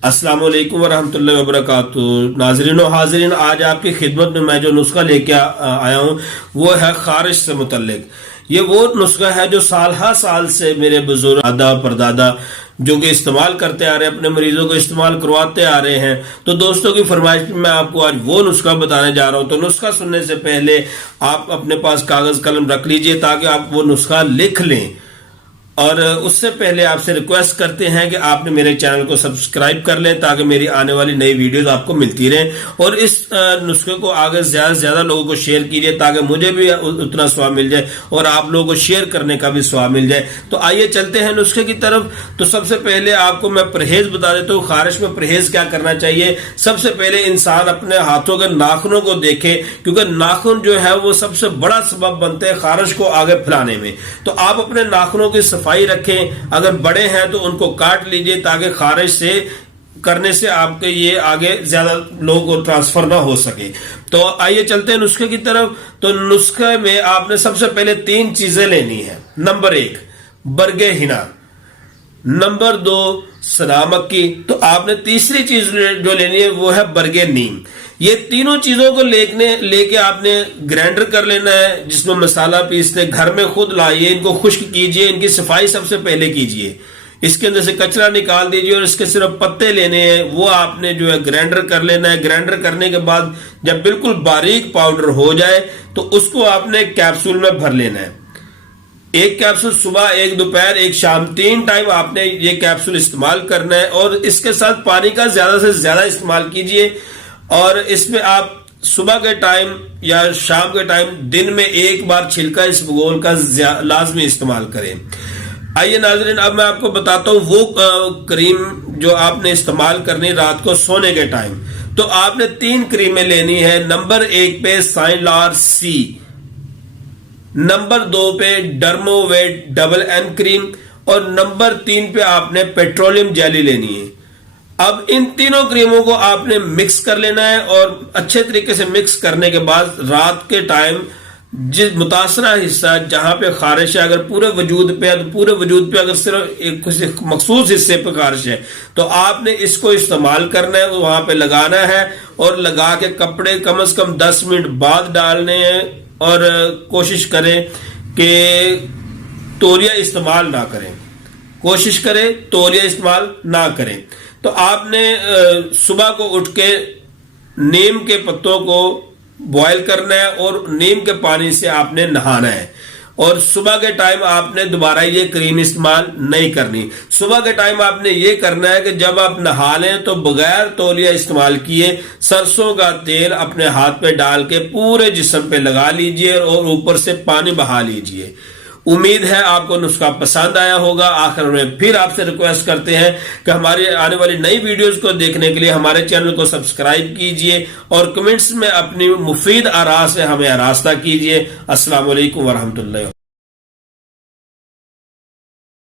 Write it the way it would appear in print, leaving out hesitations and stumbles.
अस्सलाम वालेकुम वरहमतुल्लाहि वबरकातुहू। नाज़रीन व हाज़रीन, आज आपकी खिदमत में मैं जो नुस्खा लेके आया हूँ वो है खारिश से मुतल्लिक। ये वो नुस्खा है जो साल हर साल से मेरे बुजुर्ग दादा परदादा जो कि इस्तेमाल करते आ रहे हैं, अपने मरीजों को इस्तेमाल करवाते आ रहे हैं। तो दोस्तों की फरमाइश पे मैं आपको आज वो नुस्खा बताने जा रहा हूँ। तो नुस्खा सुनने से पहले आप अपने पास कागज कलम रख लीजिए ताकि आप वो नुस्खा लिख लें। और उससे पहले आपसे रिक्वेस्ट करते हैं कि आपने मेरे चैनल को सब्सक्राइब कर लें ताकि मेरी आने वाली नई वीडियोस आपको मिलती रहें। और इस नुस्खे को आगे ज्यादा से ज्यादा लोगों को शेयर कीजिए ताकि मुझे भी उतना स्वाब मिल जाए और आप लोगों को शेयर करने का भी स्वाब मिल जाए। तो आइए चलते हैं नुस्खे की तरफ। तो सबसे पहले आपको मैं परहेज बता देता हूँ। खारिश में परहेज क्या करना चाहिए। सबसे पहले इंसान अपने हाथों के नाखूनों को देखे, क्योंकि नाखून जो है वो सबसे बड़ा सबब बनते हैं खारिश को आगे फैलाने में। तो आप अपने नाखूनों की सफाई रखें। अगर बड़े हैं तो उनको काट लीजिए ताकि खारिश से करने से आपके ये आगे ज्यादा लोगों को ट्रांसफर ना हो सके। तो आइए चलते हैं नुस्खे की तरफ। तो नुस्खे में आपने सबसे पहले 3 चीजें लेनी है। नंबर 1 बरगे हिना, नंबर 2 सना मक्की, तो आपने तीसरी चीज जो लेनी है वो है बरगे नीम। ये तीनों चीजों को लेके आपने ग्राइंडर कर लेना है, जिसमें मसाला पीसते घर में खुद लाइए, इनको खुश्क कीजिए, इनकी सफाई सबसे पहले कीजिए, इसके अंदर से कचरा निकाल दीजिए और इसके सिर्फ पत्ते लेने हैं, वो आपने जो है ग्राइंडर कर लेना है। ग्राइंडर करने के बाद जब बिल्कुल बारीक पाउडर हो जाए तो उसको आपने कैप्सूल में भर लेना है। 1 कैप्सूल सुबह, 1 दोपहर, 1 शाम, 3 टाइम आपने ये कैप्सूल इस्तेमाल करना है। और इसके साथ पानी का ज्यादा से ज्यादा इस्तेमाल कीजिए। और इसमें आप सुबह के टाइम या शाम के टाइम दिन में 1 बार छिलका इस घोल का लाजमी इस्तेमाल करें। आइए नाज़रीन, अब मैं आपको बताता हूँ वो क्रीम जो आपने इस्तेमाल करनी रात को सोने के टाइम। तो आपने 3 क्रीमें लेनी है। नंबर 1 पे साइलार सी, नंबर 2 पे डर्मोवेट डबल एन क्रीम और नंबर 3 पे आपने पेट्रोलियम जेली लेनी है। अब इन तीनों क्रीमों को आपने मिक्स कर लेना है और अच्छे तरीके से मिक्स करने के बाद रात के टाइम जिस मुतासरा हिस्सा जहां पे खारिश है, अगर पूरे वजूद पे है तो पूरे वजूद पे, अगर सिर्फ एक किसी मखसूस हिस्से पे खारिश है तो आपने इसको इस्तेमाल करना है, वहां पे लगाना है। और लगा के कपड़े कम से कम 10 मिनट बाद डालने हैं। और कोशिश करें कि तौलिया इस्तेमाल ना करें, कोशिश करें तौलिया इस्तेमाल ना करें। तो आपने सुबह को उठ के नीम के पत्तों को बॉयल करना है और नीम के पानी से आपने नहाना है। और सुबह के टाइम आपने दोबारा ये क्रीम इस्तेमाल नहीं करनी। सुबह के टाइम आपने ये करना है कि जब आप नहा लें तो बगैर तौलिया इस्तेमाल किए सरसों का तेल अपने हाथ पे डाल के पूरे जिस्म पे लगा लीजिए और ऊपर से पानी बहा लीजिए। उम्मीद है आपको नुस्खा पसंद आया होगा। आखिर में फिर आपसे रिक्वेस्ट करते हैं कि हमारी आने वाली नई वीडियोस को देखने के लिए हमारे चैनल को सब्सक्राइब कीजिए और कमेंट्स में अपनी मुफीद आरा से हमें आरास्ता कीजिए। अस्सलाम वालेकुम वरहमतुल्लाह।